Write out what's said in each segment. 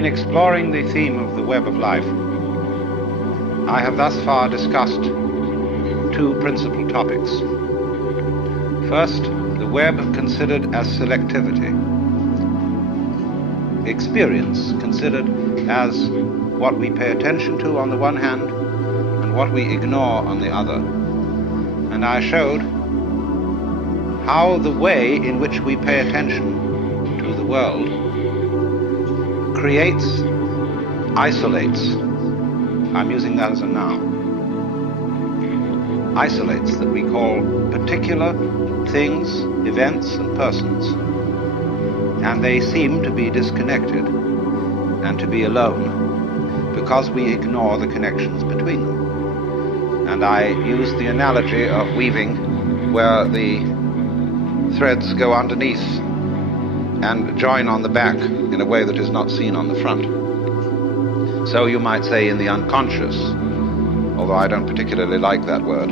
In exploring the theme of the web of life, I have thus far discussed two principal topics. First, the web considered as selectivity. Experience considered as what we pay attention to on the one hand and what we ignore on the other. And I showed how the way in which we pay attention to the world creates, isolates, I'm using that as a noun, isolates that we call particular things, events, and persons. And they seem to be disconnected and to be alone because we ignore the connections between them. And I use the analogy of weaving, where the threads go underneath and join on the back in a way that is not seen on the front. So you might say in the unconscious, although I don't particularly like that word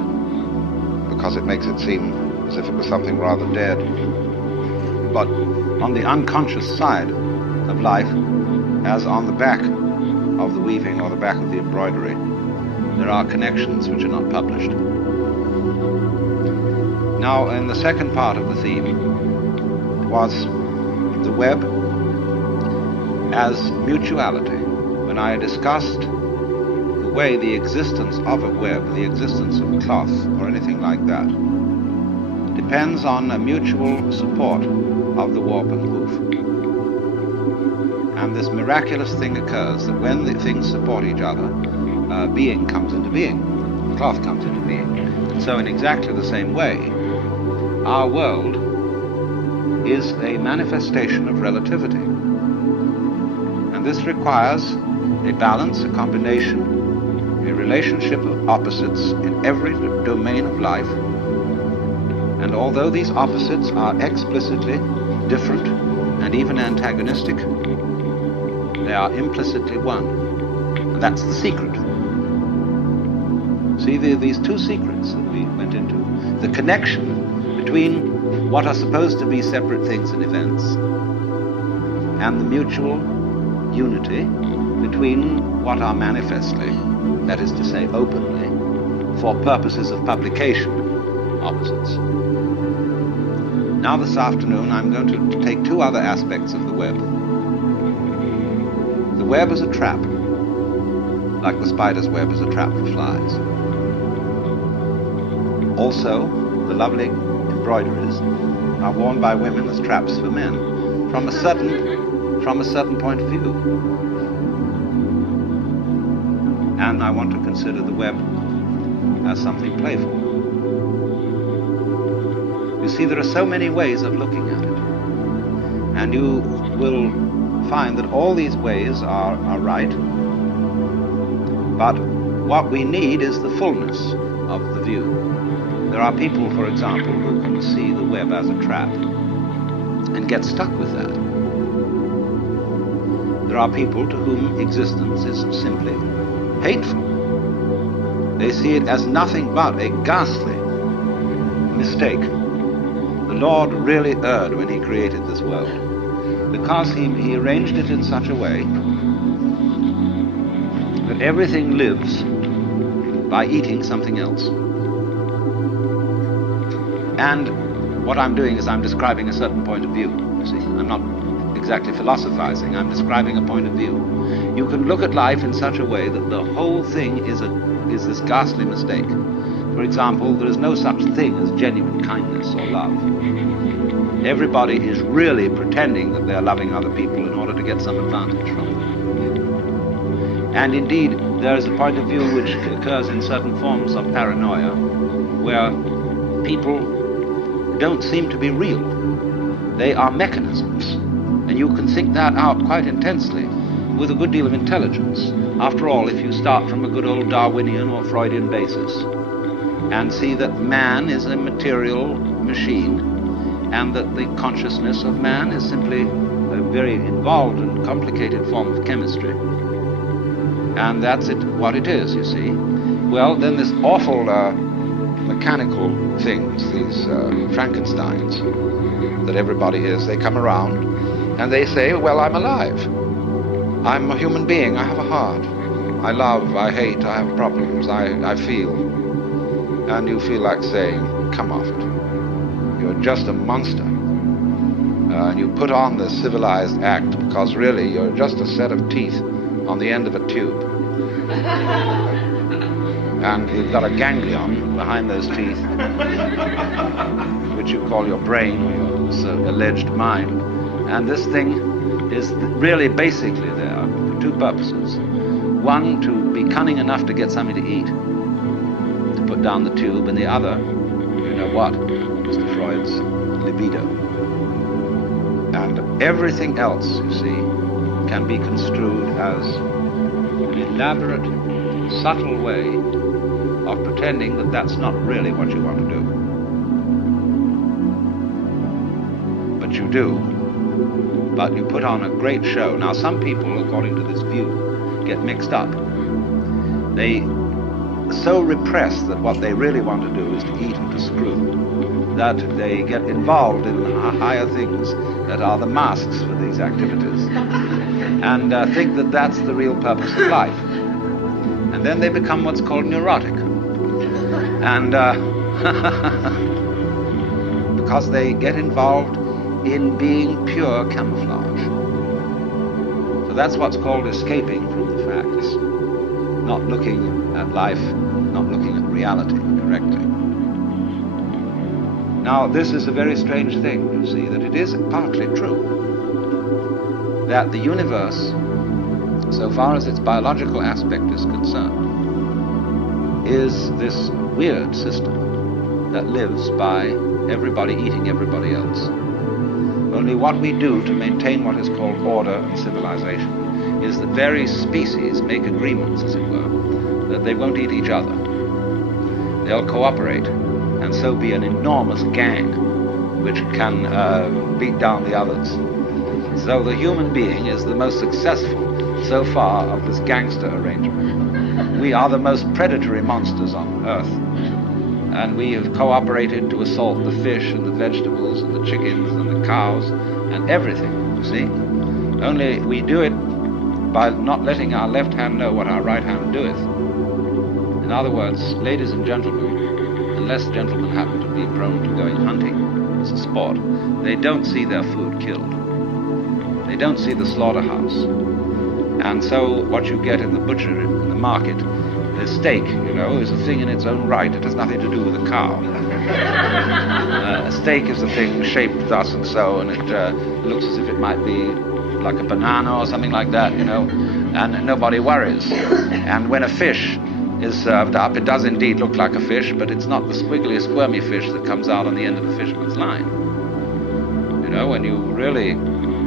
because it makes it seem as if it was something rather dead. But on the unconscious side of life, as on the back of the weaving or the back of the embroidery, there are connections which are not published. Now, in the second part of the theme was the web as mutuality. When I discussed the way the existence of a web, the existence of cloth or anything like that, depends on a mutual support of the warp and woof. And this miraculous thing occurs that when the things support each other, being comes into being, cloth comes into being. And so in exactly the same way, our world is a manifestation of relativity. And this requires a balance, a combination, a relationship of opposites in every domain of life. And although these opposites are explicitly different and even antagonistic, they are implicitly one. And that's the secret. See, these two secrets that we went into. The connection between what are supposed to be separate things and events, and the mutual unity between what are manifestly, that is to say openly, for purposes of publication, opposites. Now this afternoon I'm going to take two other aspects of the web. The web is a trap, like the spider's web is a trap for flies. Also, the lovely embroideries are worn by women as traps for men from a certain point of view. And I want to consider the web as something playful. You see, there are so many ways of looking at it, and you will find that all these ways are right, but what we need is the fullness of the view. There are people, for example, who can see the web as a trap and get stuck with that. There are people to whom existence is simply hateful. They see it as nothing but a ghastly mistake. The Lord really erred when he created this world, because he arranged it in such a way that everything lives by eating something else. And what I'm doing is I'm describing a certain point of view, you see. I'm not exactly philosophizing, I'm describing a point of view. You can look at life in such a way that the whole thing is this ghastly mistake. For example, there is no such thing as genuine kindness or love. Everybody is really pretending that they're loving other people in order to get some advantage from them. And indeed, there is a point of view which occurs in certain forms of paranoia, where people don't seem to be real. They are mechanisms. And you can think that out quite intensely with a good deal of intelligence. After all, if you start from a good old Darwinian or Freudian basis and see that man is a material machine and that the consciousness of man is simply a very involved and complicated form of chemistry, and that's what it is, you see, well, then this awful mechanical things, these Frankensteins that everybody is, they come around and they say, well, I'm alive. I'm a human being, I have a heart. I love, I hate, I have problems, I feel. And you feel like saying, come off it. You're just a monster. And you put on this civilized act because really you're just a set of teeth on the end of a tube. And you've got a ganglion behind those teeth, which you call your brain or your alleged mind. And this thing is really basically there for two purposes. One, to be cunning enough to get something to eat, to put down the tube, and the other, you know what, Mr. Freud's libido. And everything else, you see, can be construed as an elaborate, subtle way of pretending that that's not really what you want to do. But you do. But you put on a great show. Now, some people, according to this view, get mixed up. They so repress that what they really want to do is to eat and to screw, that they get involved in higher things that are the masks for these activities, and think that that's the real purpose of life. And then they become what's called neurotic. And because they get involved in being pure camouflage. So that's what's called escaping from the facts, not looking at life, not looking at reality correctly. Now, this is a very strange thing, you see, that it is partly true that the universe, so far as its biological aspect is concerned, is this weird system that lives by everybody eating everybody else. Only what we do to maintain what is called order and civilization is that various species make agreements, as it were, that they won't eat each other. They'll cooperate and so be an enormous gang which can beat down the others. So the human being is the most successful so far of this gangster arrangement. We are the most predatory monsters on Earth. And we have cooperated to assault the fish and the vegetables and the chickens and the cows and everything, you see. Only we do it by not letting our left hand know what our right hand doeth. In other words, ladies and gentlemen, unless gentlemen happen to be prone to going hunting as a sport, they don't see their food killed. They don't see the slaughterhouse. And so what you get in the butchery, in the market, a steak, you know, is a thing in its own right. It has nothing to do with a cow. A steak is a thing shaped thus and so, and it looks as if it might be like a banana or something like that, you know, and nobody worries. And when a fish is served up, it does indeed look like a fish, but it's not the squiggly, squirmy fish that comes out on the end of a fisherman's line. You know, when you really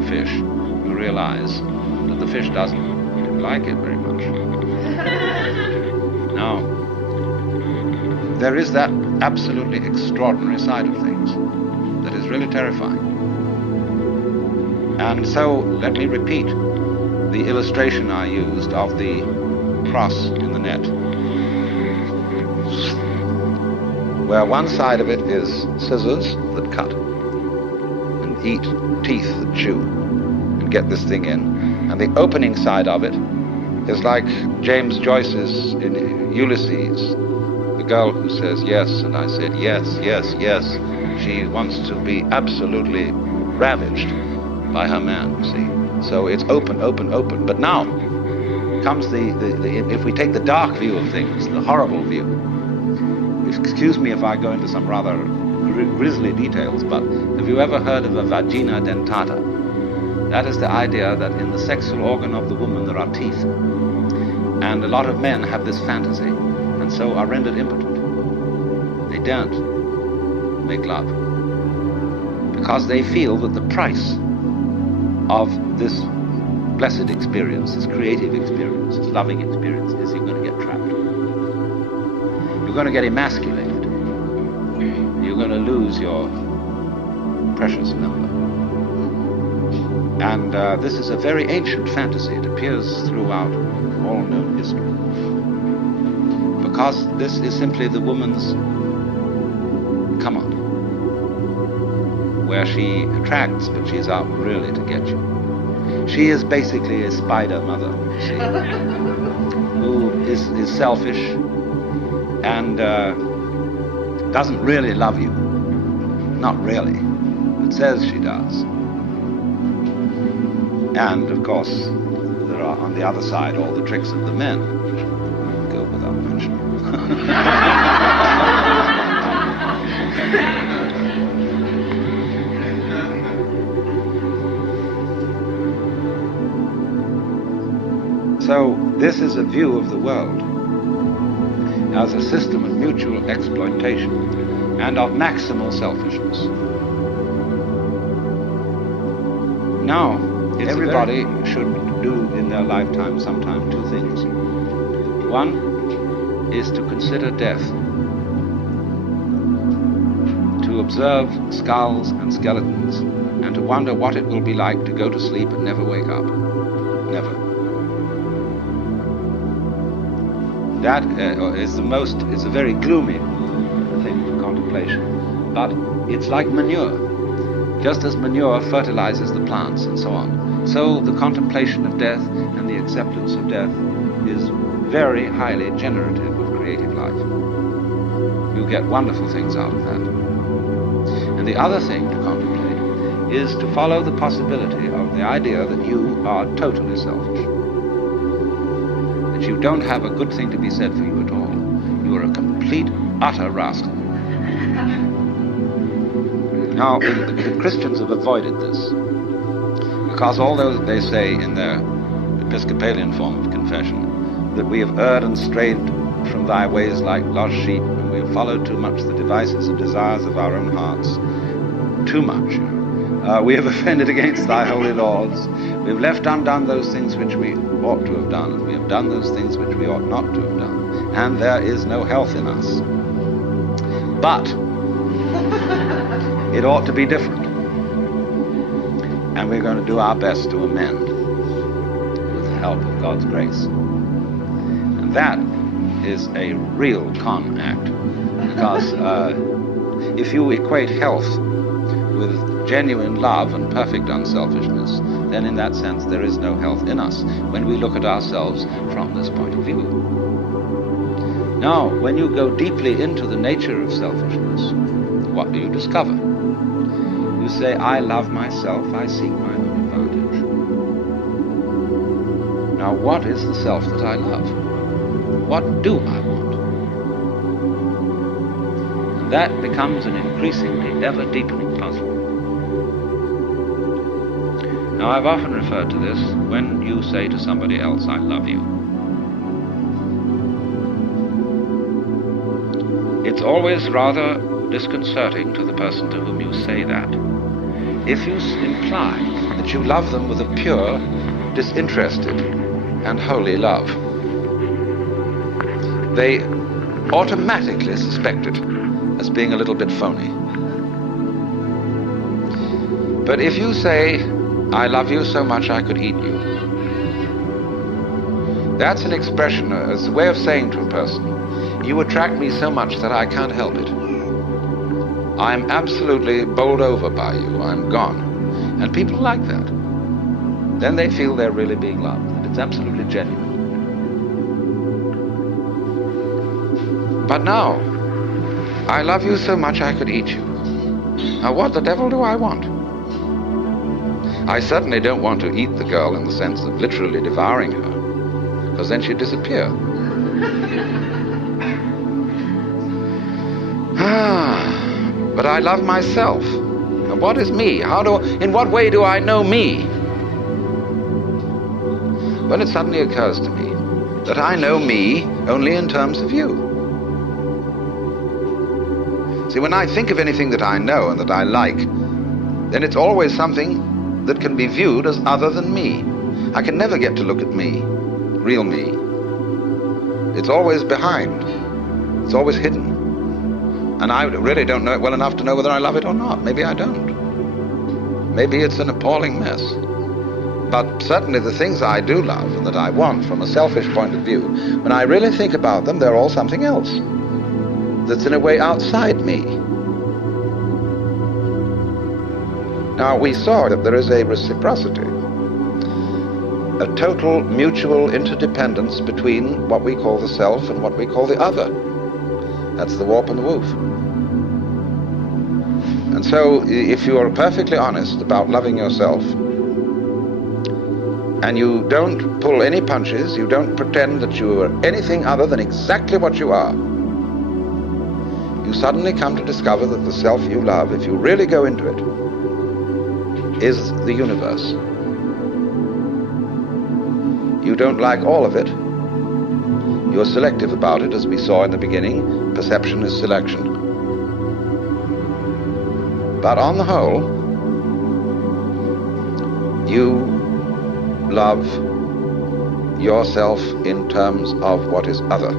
fish, you realize that the fish doesn't like it very much. Now, there is that absolutely extraordinary side of things that is really terrifying. And so, let me repeat the illustration I used of the cross in the net, where one side of it is scissors that cut and eat, teeth that chew and get this thing in, and the opening side of it is like James Joyce's in Ulysses, the girl who says yes, and I said yes, yes, yes. She wants to be absolutely ravaged by her man, you see. So it's open, open, open. But now comes if we take the dark view of things, the horrible view. Excuse me if I go into some rather grisly details, but have you ever heard of a vagina dentata? That is the idea that in the sexual organ of the woman there are teeth. And a lot of men have this fantasy, and so are rendered impotent. They don't make love, because they feel that the price of this blessed experience, this creative experience, this loving experience, is you're going to get trapped. You're going to get emasculated. You're going to lose your precious number. And this is a very ancient fantasy. It appears throughout all known history. Because this is simply the woman's come on, where she attracts, but she's out really to get you. She is basically a spider mother, you see, who is selfish and doesn't really love you. Not really, but says she does. And of course, there are on the other side all the tricks of the men, which go without mentioning. So this is a view of the world as a system of mutual exploitation and of maximal selfishness. Now, everybody should do in their lifetime sometime two things. One is to consider death, to observe skulls and skeletons, and to wonder what it will be like to go to sleep and never wake up. Never. That is a very gloomy thing for contemplation, but it's like manure. Just as manure fertilizes the plants and so on, so the contemplation of death and the acceptance of death is very highly generative of creative life. You get wonderful things out of that. And the other thing to contemplate is to follow the possibility of the idea that you are totally selfish. That you don't have a good thing to be said for you at all. You are a complete, utter rascal. Now, the Christians have avoided this, because although they say in their Episcopalian form of confession that we have erred and strayed from thy ways like lost sheep, and we have followed too much the devices and desires of our own hearts, too much, we have offended against thy holy laws, we have left undone those things which we ought to have done, and we have done those things which we ought not to have done, and there is no health in us. But it ought to be different. And we're going to do our best to amend with the help of God's grace. And that is a real con act. Because if you equate health with genuine love and perfect unselfishness, then in that sense there is no health in us when we look at ourselves from this point of view. Now, when you go deeply into the nature of selfishness, what do you discover? You say, I love myself, I seek my own advantage. Now, what is the self that I love? What do I want? And that becomes an increasingly ever-deepening puzzle. Now, I've often referred to this when you say to somebody else, I love you. It's always rather disconcerting to the person to whom you say that if you imply that you love them with a pure, disinterested, and holy love. They automatically suspect it as being a little bit phony. But if you say, I love you so much I could eat you, that's an expression, it's a way of saying to a person, you attract me so much that I can't help it. I'm absolutely bowled over by you. I'm gone. And people like that. Then they feel they're really being loved, that it's absolutely genuine. But now, I love you so much I could eat you. Now what the devil do I want? I certainly don't want to eat the girl in the sense of literally devouring her, because then she'd disappear. But I love myself. And what is me? In what way do I know me? Well, it suddenly occurs to me that I know me only in terms of you. See, when I think of anything that I know and that I like, then it's always something that can be viewed as other than me. I can never get to look at me, real me. It's always behind. It's always hidden. And I really don't know it well enough to know whether I love it or not. Maybe I don't. Maybe it's an appalling mess. But certainly the things I do love and that I want from a selfish point of view, when I really think about them, they're all something else that's in a way outside me. Now, we saw that there is a reciprocity a total mutual interdependence between what we call the self and what we call the other. That's the warp and the woof. And so if you are perfectly honest about loving yourself, and you don't pull any punches, you don't pretend that you are anything other than exactly what you are, you suddenly come to discover that the self you love, if you really go into it, is the universe. You don't like all of it. You're selective about it, as we saw in the beginning. Perception is selection. But on the whole, you love yourself in terms of what is other.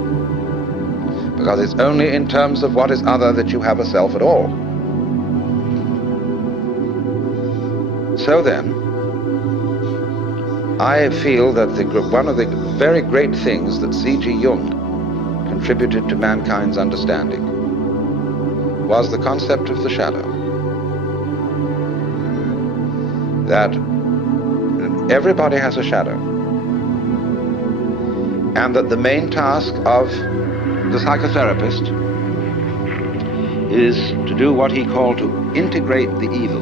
Because it's only in terms of what is other that you have a self at all. So then, I feel that one of the very great things that C.G. Jung contributed to mankind's understanding was the concept of the shadow. That everybody has a shadow, and that the main task of the psychotherapist is to do what he called to integrate the evil,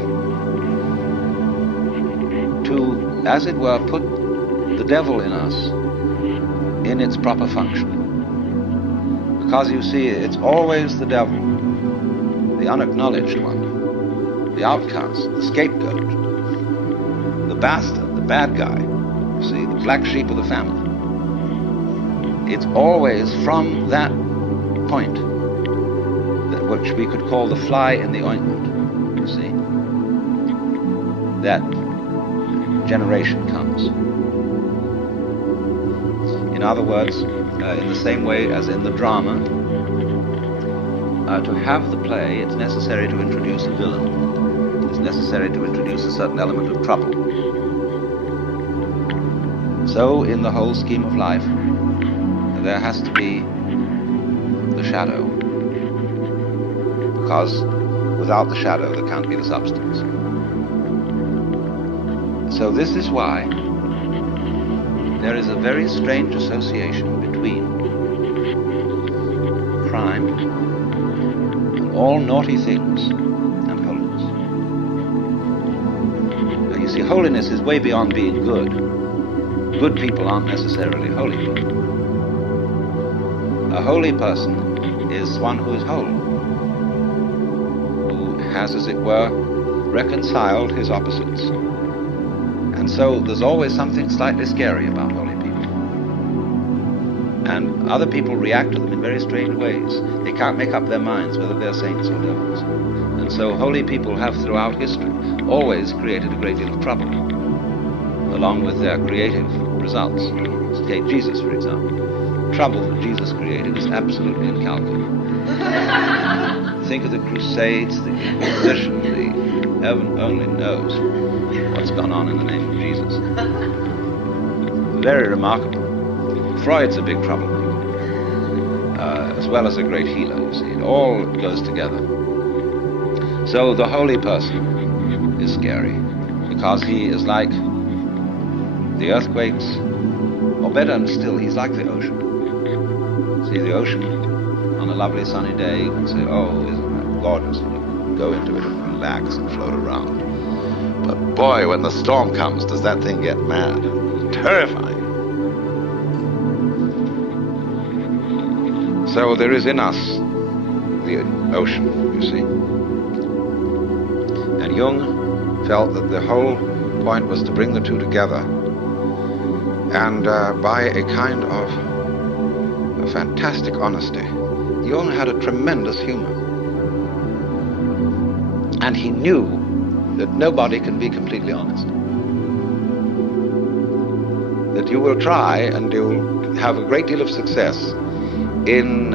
to, as it were, put the devil in us in its proper function. Because you see, it's always the devil, the unacknowledged one, the outcast, the scapegoat, the bastard, the bad guy, you see, the black sheep of the family. It's always from that point, which we could call the fly in the ointment, you see, that generation comes. In other words, in the same way as in the drama, to have the play, it's necessary to introduce a villain. It's necessary to introduce a certain element of trouble. So, in the whole scheme of life, there has to be the shadow. Because without the shadow, there can't be the substance. So this is why there is a very strange association between crime and all naughty things and holiness. Now you see, holiness is way beyond being good. Good people aren't necessarily holy people. A holy person is one who is whole, who has, as it were, reconciled his opposites. And so there's always something slightly scary about holy people. And other people react to them in very strange ways. They can't make up their minds whether they're saints or devils. And so holy people have throughout history always created a great deal of trouble, along with their creative results. Take Jesus, for example. The trouble that Jesus created is absolutely incalculable. Think of the Crusades, the Inquisition, heaven only knows what's gone on in the name of Jesus. Very remarkable. Freud's a big troublemaker, as well as a great healer, you see. It all goes together. So the holy person is scary, because he is like the earthquakes, or better still, he's like the ocean. See, the ocean, on a lovely sunny day, you can say, oh, isn't that gorgeous? You go into it and relax and float around. But boy, when the storm comes, does that thing get mad. Terrifying. So there is in us the ocean, you see. And Jung felt that the whole point was to bring the two together. And by a kind of a fantastic honesty, Jung had a tremendous humor. And he knew that nobody can be completely honest. That you will try and you'll have a great deal of success in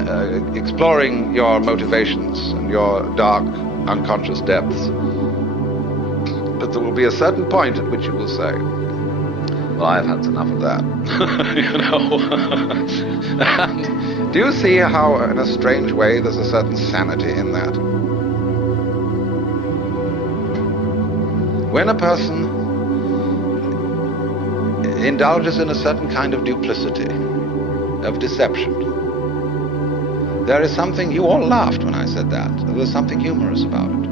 exploring your motivations and your dark, unconscious depths. But there will be a certain point at which you will say, well, I've had enough of that. You know? And do you see how, in a strange way, there's a certain sanity in that? When a person indulges in a certain kind of duplicity, of deception. There is something, you all laughed when I said that. There was something humorous about it.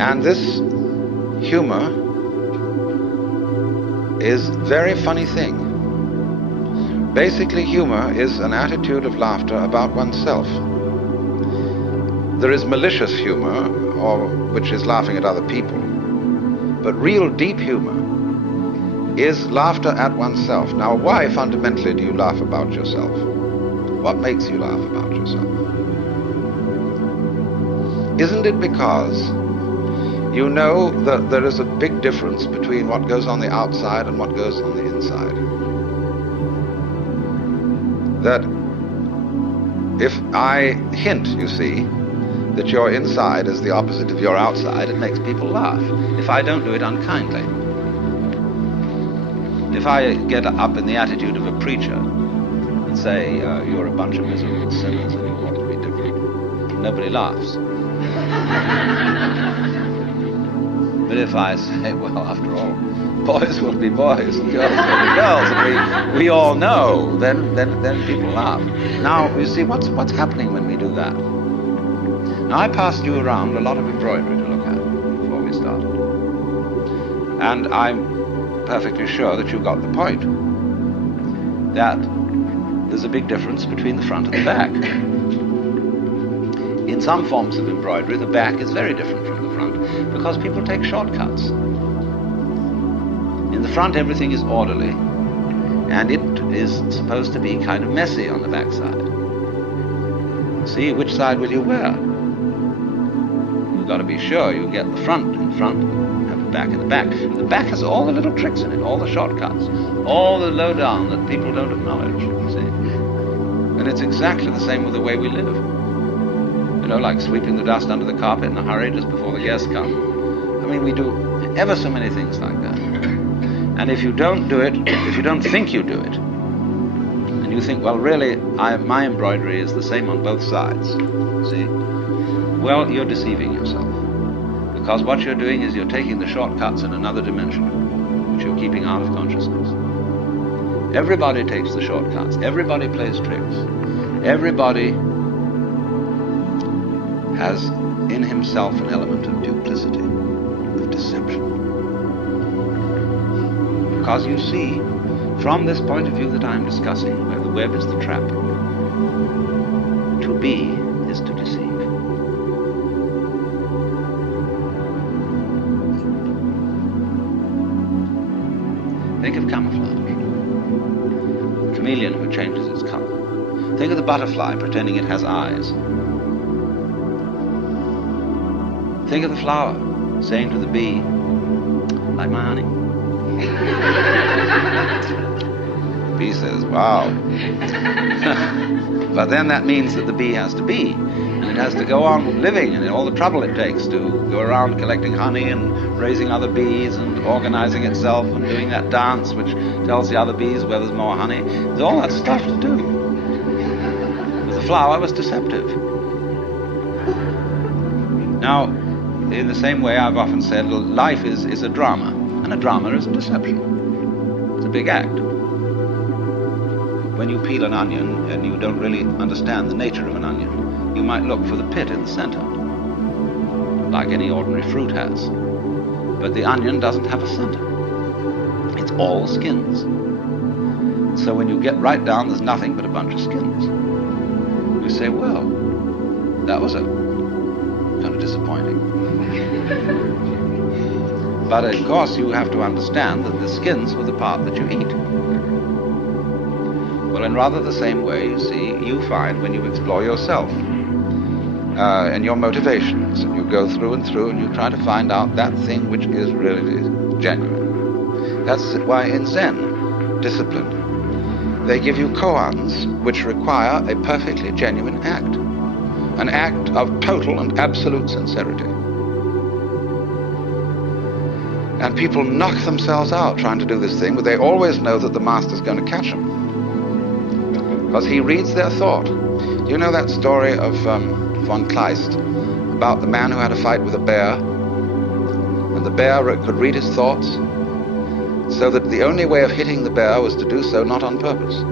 And this humor is a very funny thing. Basically, humor is an attitude of laughter about oneself. There is malicious humor, which is laughing at other people. But real deep humor is laughter at oneself. Now, why fundamentally do you laugh about yourself? What makes you laugh about yourself? Isn't it because you know that there is a big difference between what goes on the outside and what goes on the inside? That if I hint, you see, that your inside is the opposite of your outside, it makes people laugh. If I don't do it unkindly. If I get up in the attitude of a preacher and say, you're a bunch of miserable sinners and you ought to be different, nobody laughs. But if I say, well, after all, boys will be boys and girls will be girls, and we all know, then people laugh. Now, you see, what's happening when we do that? Now, I passed you around a lot of embroidery to look at before we started. And I'm perfectly sure that you got the point. That there's a big difference between the front and the back. In some forms of embroidery, the back is very different from the front because people take shortcuts. In the front, everything is orderly, and it is supposed to be kind of messy on the back side. See, which side will you wear? You've got to be sure you get the front in front and have the back in the back. The back has all the little tricks in it, all the shortcuts, all the lowdown that people don't acknowledge, you see. And it's exactly the same with the way we live. You know, like sweeping the dust under the carpet in a hurry just before the guests come. I mean, we do ever so many things like that. And if you don't do it, if you don't think you do it, and you think, well, really, my embroidery is the same on both sides, see? Well, you're deceiving yourself. Because what you're doing is you're taking the shortcuts in another dimension, which you're keeping out of consciousness. Everybody takes the shortcuts. Everybody plays tricks. Everybody has in himself an element of duplicity, of deception. Because you see, from this point of view that I'm discussing, where the web is the trap, to be is to deceive. Think of camouflage, the chameleon who changes its color. Think of the butterfly pretending it has eyes. Think of the flower saying to the bee, like my honey. The bee says, wow. But then that means that the bee has to be, and it has to go on living, and all the trouble it takes to go around collecting honey and raising other bees and organizing itself and doing that dance which tells the other bees where there's more honey. There's all that stuff to do. But the flower was deceptive. Now, in the same way, I've often said, life is a drama, and a drama is a deception. It's a big act. When you peel an onion and you don't really understand the nature of an onion, you might look for the pit in the center, like any ordinary fruit has. But the onion doesn't have a center. It's all skins. So when you get right down, there's nothing but a bunch of skins. You say, well, that was kind of disappointing. But of course you have to understand that the skins were the part that you eat. Well, in rather the same way, you see, you find when you explore yourself and your motivations, and you go through and through and you try to find out that thing which is really genuine. That's why in Zen discipline, they give you koans which require a perfectly genuine act. An act of total and absolute sincerity. And people knock themselves out trying to do this thing, but they always know that the master's going to catch them. Because he reads their thought. Do you know that story of von Kleist about the man who had a fight with a bear? And the bear could read his thoughts? so that the only way of hitting the bear was to do so not on purpose,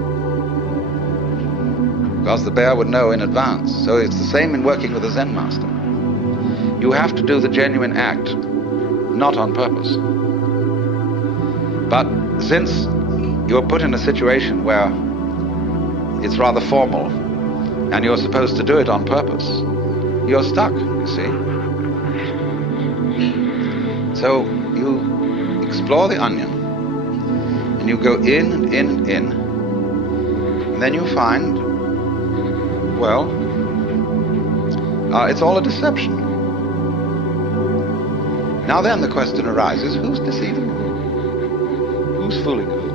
because the bear would know in advance. So it's the same in working with a Zen master. You have to do the genuine act not on purpose. But since you're put in a situation where it's rather formal and you're supposed to do it on purpose, you're stuck, you see. So you explore the onion and you go in and in and in, and then you find, well, it's all a deception. Now then the question arises, who's deceiving who? Who's fooling who?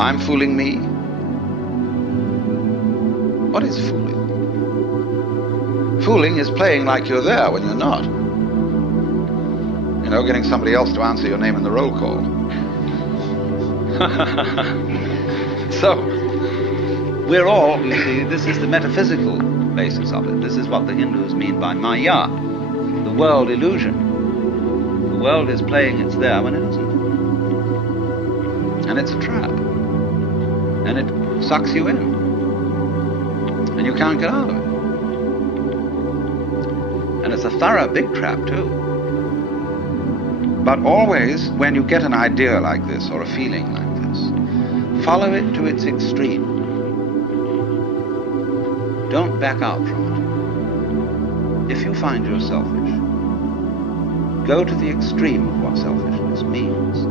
I'm fooling me? What is fooling? Fooling is playing like you're there when you're not. You know, getting somebody else to answer your name in the roll call. So, we're all, you see, this is the metaphysical basis of it. This is what the Hindus mean by Maya, the world illusion. The world is playing it's there when it isn't. And it's a trap. And it sucks you in. And you can't get out of it. And it's a thorough big trap too. But always, when you get an idea like this, or a feeling like this, follow it to its extreme. Don't back out from it. If you find you're selfish, go to the extreme of what selfishness means.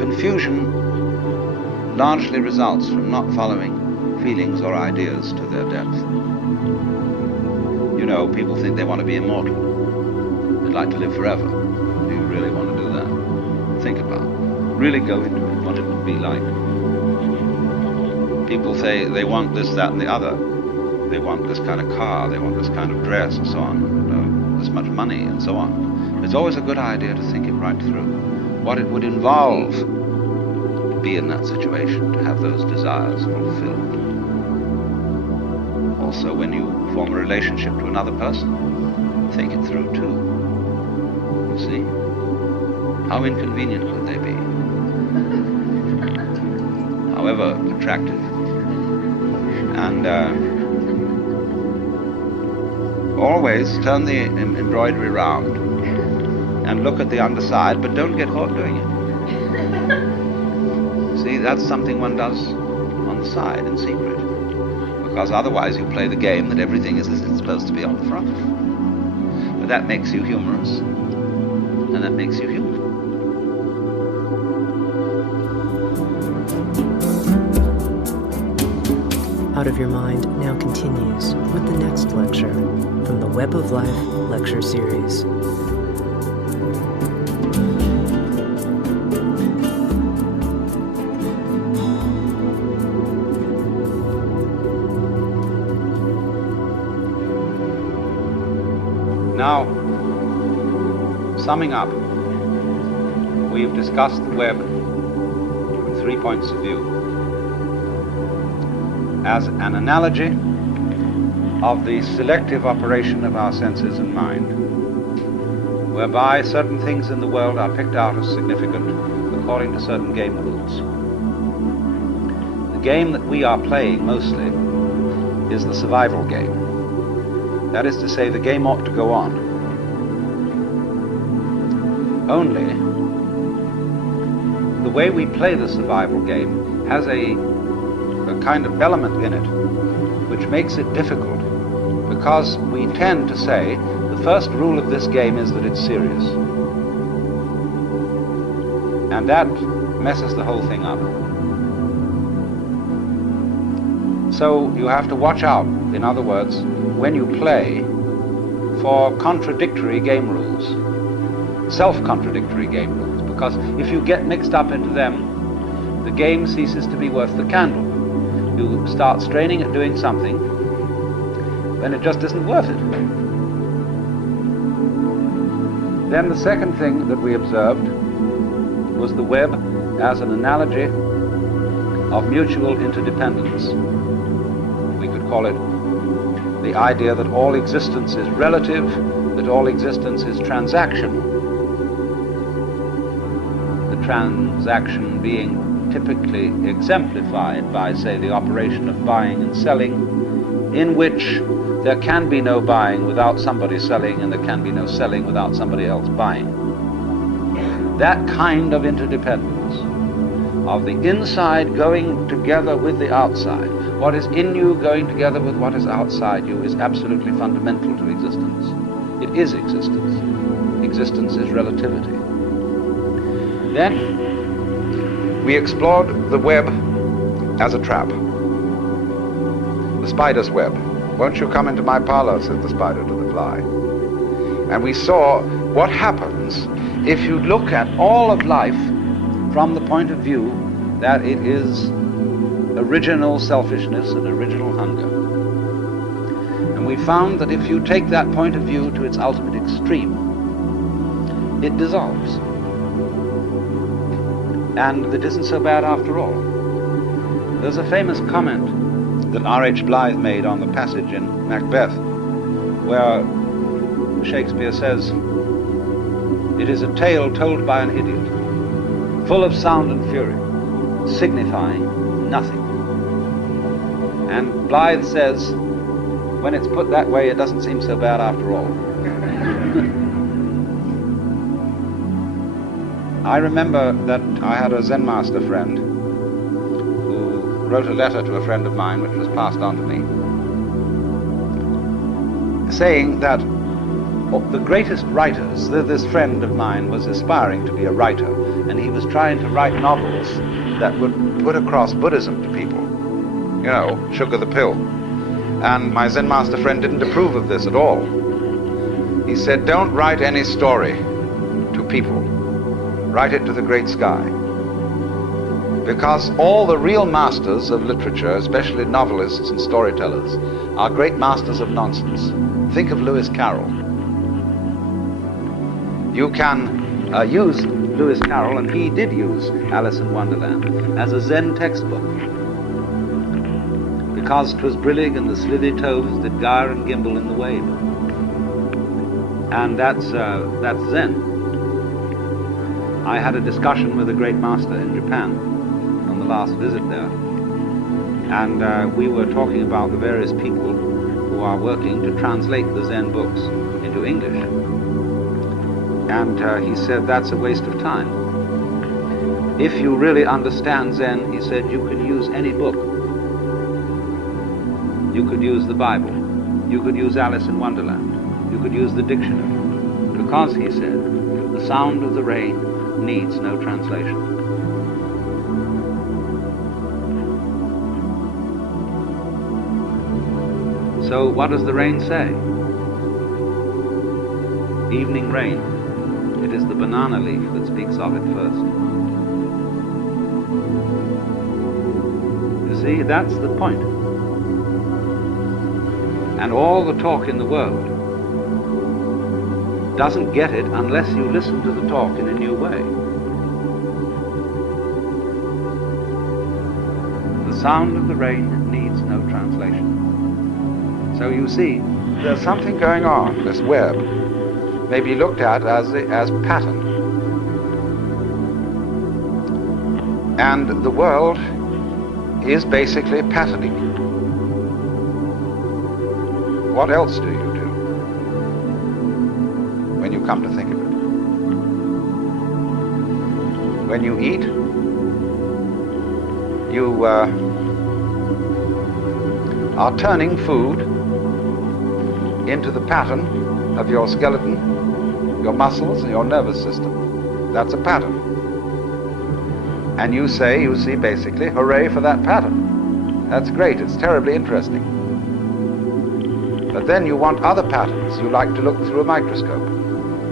Confusion largely results from not following feelings or ideas to their depth. You know, people think they want to be immortal. They'd like to live forever. Do you really want to do that? Think about it. Really go into it, what it would be like. People say they want this, that, and the other. They want this kind of car, they want this kind of dress, and so on, this much money, and so on. It's always a good idea to think it right through. What it would involve to be in that situation, to have those desires fulfilled. Also, when you form a relationship to another person, think it through too. You see? How inconvenient could they be? However attractive. And always turn the embroidery round and look at the underside, but don't get caught doing it. See, that's something one does on the side in secret, because otherwise you play the game that everything is as it's supposed to be on the front. But that makes you humorous, and that makes you human. Out of Your Mind now continues with the next lecture from the Web of Life lecture series. Now, summing up, we've discussed the web from 3 points of view. As an analogy of the selective operation of our senses and mind, whereby certain things in the world are picked out as significant according to certain game rules. The game that we are playing mostly is the survival game. That is to say, the game ought to go on. Only, the way we play the survival game has a kind of element in it which makes it difficult, because we tend to say the first rule of this game is that it's serious, and that messes the whole thing up. So you have to watch out, in other words, when you play, for contradictory game rules, self-contradictory game rules, because if you get mixed up into them, the game ceases to be worth the candle. You start straining at doing something, then it just isn't worth it. Then the second thing that we observed was the web as an analogy of mutual interdependence. We could call it the idea that all existence is relative that all existence is transactional. The transaction being typically exemplified by, say, the operation of buying and selling, in which there can be no buying without somebody selling, and there can be no selling without somebody else buying. That kind of interdependence, of the inside going together with the outside, what is in you going together with what is outside you, is absolutely fundamental to existence. It is existence. Existence is relativity. Then we explored the web as a trap. The spider's web. "Won't you come into my parlor," said the spider to the fly. And we saw what happens if you look at all of life from the point of view that it is original selfishness and original hunger. And we found that if you take that point of view to its ultimate extreme, it dissolves. And it isn't so bad after all. There's a famous comment that R.H. Blythe made on the passage in Macbeth, where Shakespeare says, "It is a tale told by an idiot, full of sound and fury, signifying nothing." And Blythe says, when it's put that way, it doesn't seem so bad after all. I remember that I had a Zen master friend who wrote a letter to a friend of mine, which was passed on to me, saying that the greatest writers, this friend of mine was aspiring to be a writer, and he was trying to write novels that would put across Buddhism to people. You know, sugar the pill. And my Zen master friend didn't approve of this at all. He said, "Don't write any story to people. Write it to the great sky." Because all the real masters of literature, especially novelists and storytellers, are great masters of nonsense. Think of Lewis Carroll. You can use Lewis Carroll, and he did use Alice in Wonderland, as a Zen textbook. Because 'twas brillig and the slithy toves did gyre and gimble in the wabe. And that's Zen. I had a discussion with a great master in Japan on the last visit there. And we were talking about the various people who are working to translate the Zen books into English. And he said, that's a waste of time. If you really understand Zen, he said, you can use any book. You could use the Bible. You could use Alice in Wonderland. You could use the dictionary. Because, he said, the sound of the rain needs no translation. So what does the rain say? Evening rain. It is the banana leaf that speaks of it first. You see, that's the point. And all the talk in the world doesn't get it unless you listen to the talk in a new way. The sound of the rain needs no translation. So you see, there's something going on. This web may be looked at as pattern. And the world is basically patterning. What else do you do when you come to think of it? When you eat, you are turning food into the pattern of your skeleton, your muscles, and your nervous system. That's a pattern. And you say, you see, basically, hooray for that pattern. That's great, it's terribly interesting. But then you want other patterns. You like to look through a microscope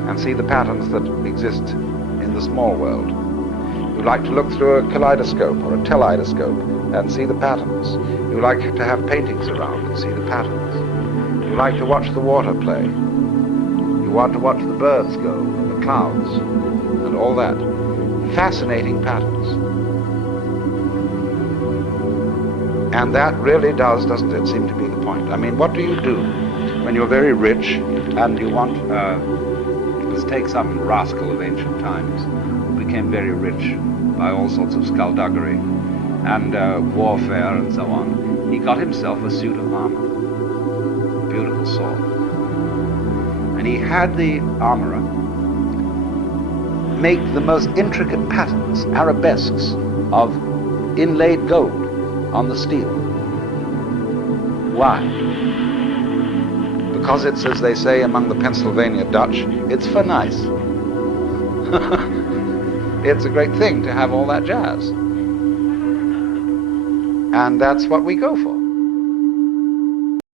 and see the patterns that exist in the small world. You like to look through a kaleidoscope or a teleidoscope and see the patterns. You like to have paintings around and see the patterns. You like to watch the water play. You want to watch the birds go and the clouds and all that. Fascinating patterns. And that really does, doesn't it, seem to be the point. I mean, what do you do when you're very rich and you want, let's take some rascal of ancient times who became very rich by all sorts of skullduggery and warfare and so on. He got himself a suit of armor, a beautiful sword. And he had the armorer make the most intricate patterns, arabesques, of inlaid gold on the steel. Why? Because it's, as they say among the Pennsylvania Dutch, it's for nice. It's a great thing to have all that jazz. And that's what we go for.